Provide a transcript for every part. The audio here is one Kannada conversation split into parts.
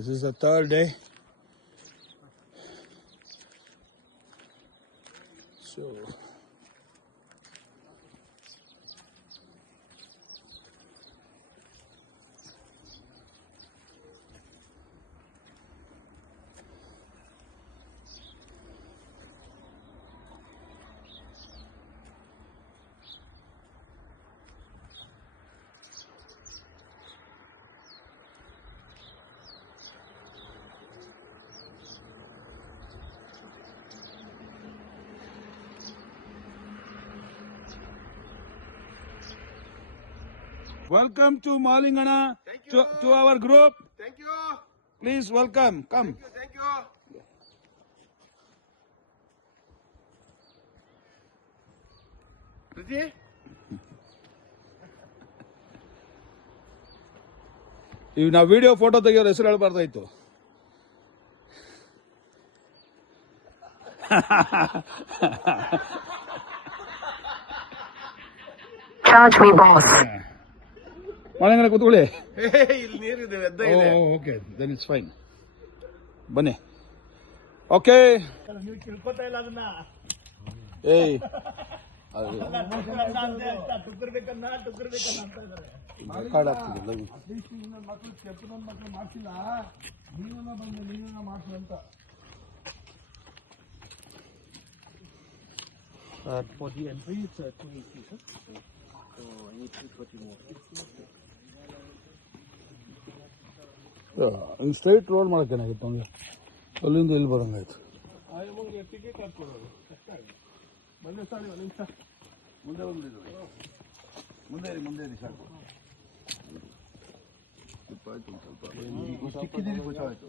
This is the third day. So welcome to Malingana, to our group. Thank you. Please welcome. Come. Thank you. Ready? ಈಗ ನಾವು ವಿಡಿಯೋ ಫೋಟೋ ತೆಗಿಯೋರ ಹೆಸರು ಹೇಳ್ಬಾರ್ದಾಯ್ತು. Charge me, boss. ಮಾಲಿಂಗನ ಕೂತ್ಕೊಳ್ಳಿ. ಇಲ್ಲಿ ನೀರಿದೆ, ಎದ್ದ ಇದೆ. Okay, then it's fine. ಬನ್ನಿ. ಓಕೆ. ನೀವು ತಿಳ್ಕೊತಾ ಇಲ್ಲ ಅದನ್ನ. ಏಯ್ ಟುಕ್ಕರ್ಬೇಕನ್ನ ಅಂತ ಇದ್ದಾರೆ. ರೆಕಾರ್ಡ್ ಆಗ್ತಿಲ್ಲ. ಅಟ್ಲೀಸ್ಟ್ ಇನ್ನೊಂದು ಮಕ್ಕಳು ಕೆಪ್ಪನೊಂದು ಮಕ್ಕಳು ಮಾಡ್ಸಿಲ್ಲ, ನೀವನ್ನ ಬಂದು ನೀವನ್ನ ಮಾಡ್ಸು ಅಂತ. For the entry, it's 280, sir. So I need 230 more. Straight road ಮಾಡೋಕ್ಕೇನಾಗಿತ್ತು ನಮಗೆ, ಅಲ್ಲಿಂದ ಇಲ್ಲಿ ಬರೋಂಗಾಯ್ತು. ನಿಮಗೆ ಟಿಕೆಟ್ ಹಾಕ್ಕೊಡೋದು ಕಷ್ಟ ಆಗಿದೆ. ಬಂದೆ ಸಾರಿ ಒಂದು ನಿಮಿಷ ಮುಂದೆ ಇರಿ ಸಾಕು. ಆಯ್ತು ಸ್ವಲ್ಪ ಚಿಕ್ಕಿದ್ದೀರಿ ಗೊತ್ತಾಯ್ತು.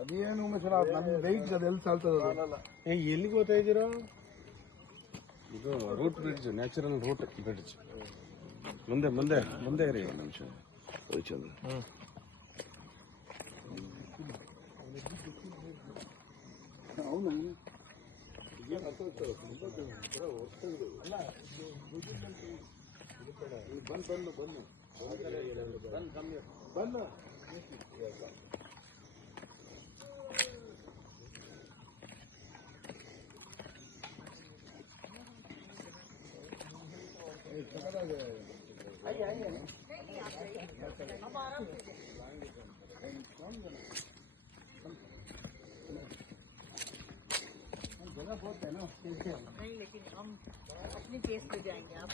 ಅದೇನು ಸರ್, ನನ್ನ ವೆಯ್ಟ್ ಅದೆಲ್ಲಿ ಸಾಲ್ತದ. ಎಲ್ಲಿಗೆ ಹೋಗ್ತಾ ಇದ್ದೀರಾ? ಇದು root bridge, natural root bridge. ಮುಂದೆ ಇರಿ ಒಂದು ನಿಮಿಷ. ಚಂದ್ರ ಬನ್ನು. नहीं, लेकिन हम अपने केस पे जाएंगे आप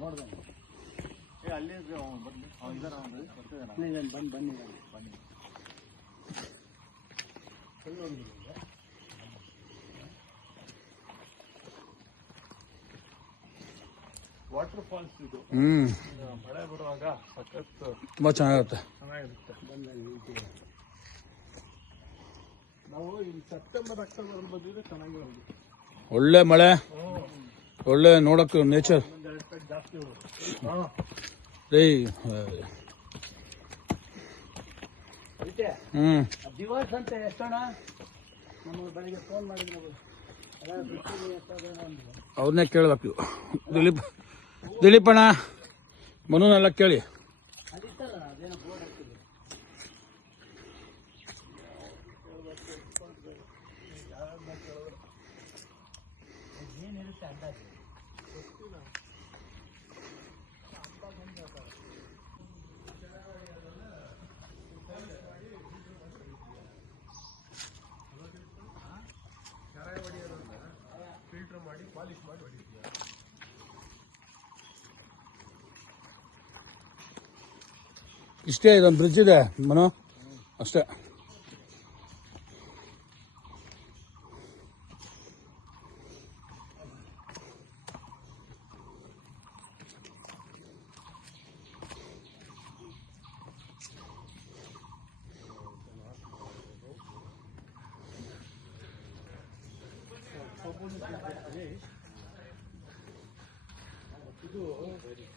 ನೋಡ್ದೆ ಅಲ್ಲಿ ಬನ್ನಿ. ವಾಟರ್ ಫಾಲ್ಸ್ ಇದು. ಮಳೆ ಬರುವಾಗ ಸಖತ್ತು ತುಂಬ ಚೆನ್ನಾಗಿರುತ್ತೆ. ನಾವು ಇಲ್ಲಿ ಸೆಪ್ಟೆಂಬರ್ ಅಕ್ಟೋಬರ್ ಬಂದಿದ್ರೆ ಚೆನ್ನಾಗಿರೋದು. ಒಳ್ಳೆ ಮಳೆ, ಒಳ್ಳೆ ನೋಡಕ್ಕೆ ನೇಚರ್. ಜಾಸ್ತಿ ದಿವಸ ಅಂತ ಎಷ್ಟೋಣ ನಮಗೆ ಬೆಳಿಗ್ಗೆ ಫೋನ್ ಮಾಡಿದ್ರು, ಅವ್ರನ್ನೇ ಕೇಳಬೇಕು. ದಿಲೀಪಣ್ಣ, ಮನುನೆಲ್ಲ ಕೇಳಿ. ಅದಿತ್ತಲ್ಲ ಅದೇನೋ ಬೋರ್ಡ್ ಹಾಕಿದ್ರು. ಏನಿರುತ್ತೆ ಅಂದಾಜು ಫಿಲ್ಟರ್ ಮಾಡಿ ಪಾಲಿಶ್ ಮಾಡಿ ಹೊಡಿತೀವಿ. ಇಷ್ಟೇ, ಇದೊಂದು ಬ್ರಿಡ್ಜ್ ಇದೆ ಮನು, ಅಷ್ಟೇ.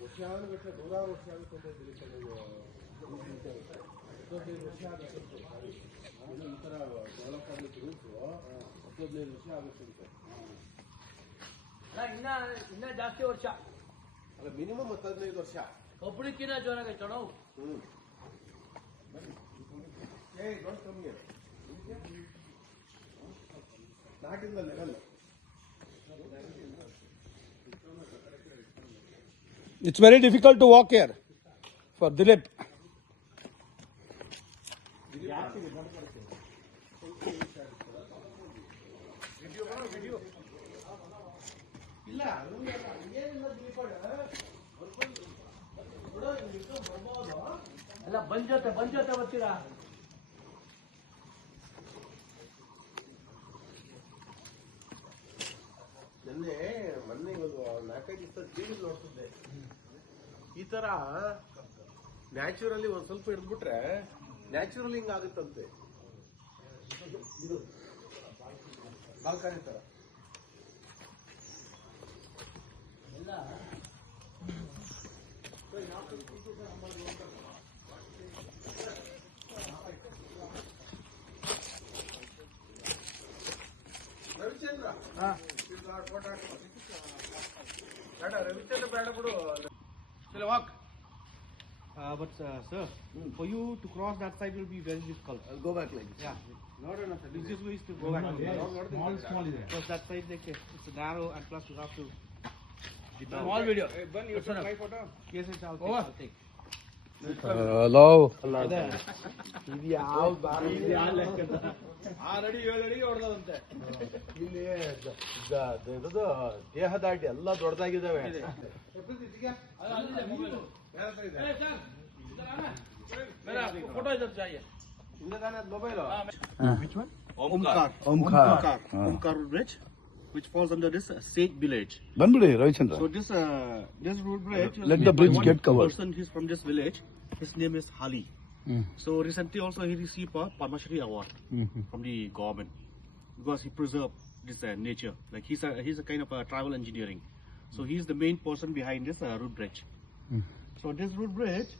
ವರ್ಷಾನುಗಟ್ಟಲೆ ನೂರಾರು ವರ್ಷ ಆಗುತ್ತೆ ಅಂತ ಹೇಳಿ ಹತ್ತೊಂದೈದು ವರ್ಷ ಆಗುತ್ತೆ ಈ ಥರ ಡೆವಲಪ್ ಆಗಲಿಕ್ಕೆ ರೂಲ್ಸು 15 ವರ್ಷ ಆಗುತ್ತಂತೆ. ಇನ್ನ ಜಾಸ್ತಿ ವರ್ಷ ಅಲ್ಲ, ಮಿನಿಮಮ್ 15 ವರ್ಷ. ಒಬ್ಬಳಿಕ್ಕಿನ್ನ ಜೋರಾಗೈತೆ ನಾವು. ದೊಡ್ಡ ಕಮ್ಮಿ ನಾಟಿಂದ level. It's very difficult to walk here for Dilip. ಇಲ್ಲ ಏನಿಲ್ಲ ದೀಪಾವಳಿ ಅಲ್ಲ ಬಂಜೋತೆ ಬರ್ತೀರಾ? ಮೊನ್ನೆ ಒಂದು 4-5 ದಿವಸ ಟಿವಿ ನೋಡ್ತಿದ್ದೆ. ಈ ತರ ನ್ಯಾಚುರಲಿ ಒಂದ್ ಸ್ವಲ್ಪ ಹಿಡಿದ್ಬಿಟ್ರೆ ನ್ಯಾಚುರಲ್ ಹಿಂಗ್ ಆಗುತ್ತಂತೆ. ಇದು ಬಾಲ್ಕನಿ ತರ ಎಲ್ಲ ರವಿಚಂದ್ರ ಬೇಡ, ರವಿಚಂದ್ರ ಬೇಡ ಬಿಡು. Walk. But sir, for you to cross that side will be very difficult. I'll go back like this. Yeah, ನೋಡೋಣ sir. this is ways to go back. small ಇದೆ. Because that side it's narrow and plus you have to. Small video. ಬನ್ನಿ, my photo. Yes, yes, I'll take. Hello. ಇದು ಯಾವ ಆಲ್ರೆಡಿ 7 ಅಡಿಗೆ ಹೊಡೆದಂತೆ. ಇಲ್ಲಿ ಇದು ದೇಹ ದಾಟಿ ಎಲ್ಲ ದೊಡ್ಡದಾಗಿದ್ದಾವೆ. ಫೋಟೋ ಇದ್ರೆ चाहिए. Mobile Omkar Bridge, which falls under this Sage village. ಬಂದ್ಬಿಡಿ Ravichandra. So this road bridge. Let the bridge get covered. Person he's from this village. His name is Hali. So recently also he received a Padma Shri award from the government because he preserved this nature. Like he's a kind of a travel engineering. So he's the main person behind this road bridge. So this road bridge,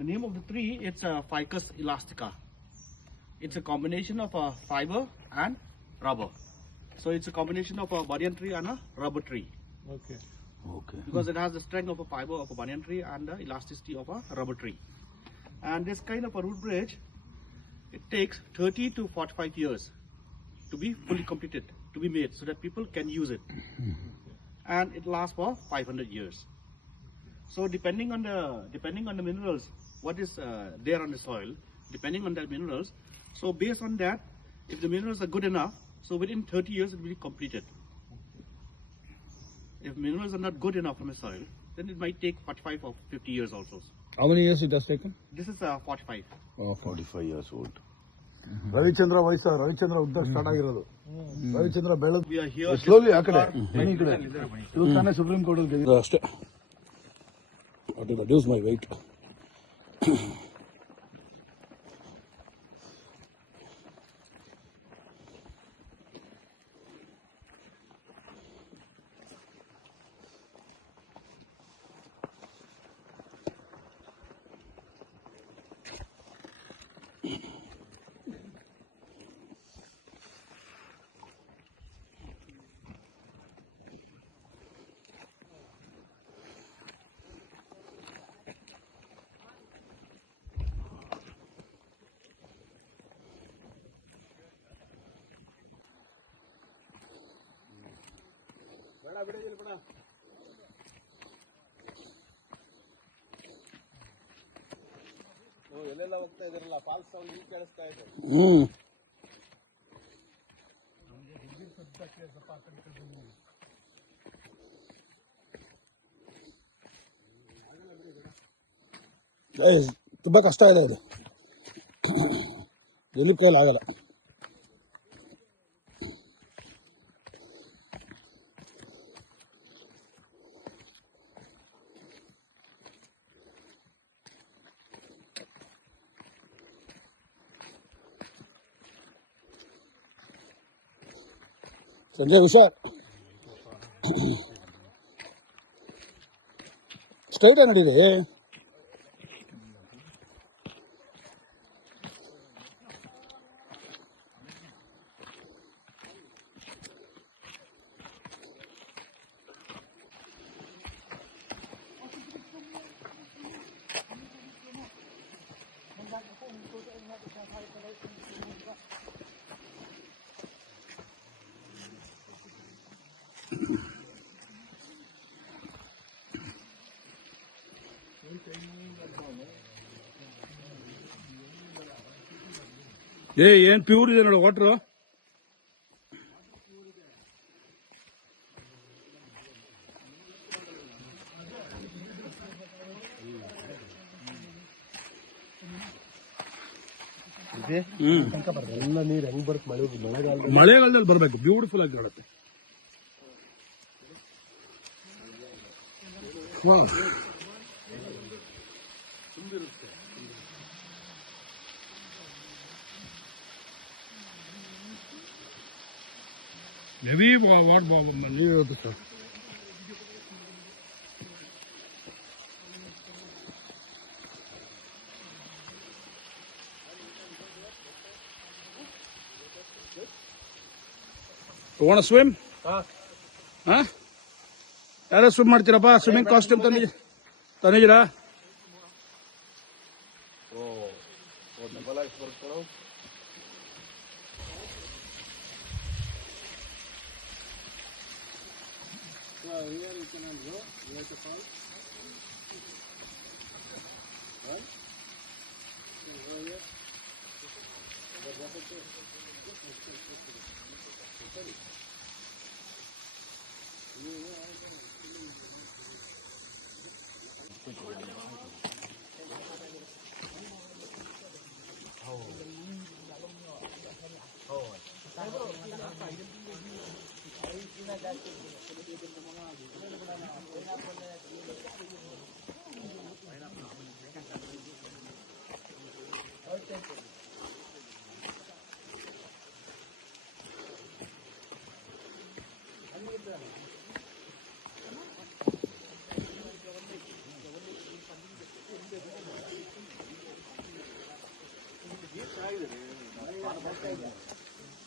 the name of the tree, it's Ficus elastica. It's a combination of a fiber and rubber. So it's a combination of a banyan tree and a rubber tree. Okay. Because it has the strength of a fiber of a banyan tree and the elasticity of a rubber tree. And this kind of a road bridge, it takes 30 to 45 years to be fully completed, to be made, so that people can use it. And it lasts for 500 years. So depending on the minerals, what is there on the soil, depending on the minerals. So based on that, if the minerals are good enough, so within 30 years it will be completed. If minerals are not good enough from the soil, then it might take 45 or 50 years also. How many years it has taken? This is 45. Oh, 45 years old. Ravichandra ವಯಸ್ಸ, ರವಿಚಂದ್ರ ಉದ್ದ ಸ್ಟಾರ್ಟ್ ಆಗಿರೋದು. ರವಿಚಂದ್ರ ಬೆಳೆದು We are here. ಸ್ಲೋಲಿ ಆ ಕಡೆ ಬನ್ನಿ ಈ ಕಡೆ. ಇವ್ರು ತಾನೇ ಸುಪ್ರೀಂ ಕೋರ್ಟ್ ಅಲ್ಲಿ ಗೆದ್ದಿದ್ದು ಅಷ್ಟೇ. What to reduce my weight. ಎಲ್ಲೆಲ್ಲ ಹೋಗ್ತಾ ಇದಾರಲ್ಲ, ಫಾಲ್ಸ್ ಸೌಂಡ್ ಈಗ ಕೇಳಿಸ್ತಾ ಇದೆ. ತುಂಬಾ ಕಷ್ಟ ಇದೆ ಇದು, ಎಲ್ಲಿ ಕೈಲಿ ಆಗಲ್ಲ. ಸಂಜಯ್ ಹುಷಾರ್. ಸ್ಟ್ರೈಟ್ ಆಗಿ ನಡೀರಿ. ಏನ್ ಪ್ಯೂರ್ ಇದೆ ನೋಡು ವಾಟ್ರು. ಎಲ್ಲ ನೀರು ಹೆಂಗ್ ಬರುತ್ತೆ ಮಳೆಗಾಲದಲ್ಲಿ ಬರ್ಬೇಕು, ಬ್ಯೂಟಿಫುಲ್ ಆಗಿ ಕಾಣುತ್ತೆ. ಹೆವಿ ನೀರು ಇರುತ್ತೆ ಸರ್. ಓಣ ಸ್ವಿಮ್ ಯಾರು ಸ್ವಿಮ್ ಮಾಡ್ತೀರಪ್ಪ? ಸ್ವಿಮ್ಮಿಂಗ್ ಕಾಸ್ಟ್ಯೂಮ್ ತಂದಿದ್ದೀರಾ?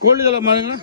ಕೋಲ್ಡ್ ಇದಲ್ಲ ಮನೆಗಳ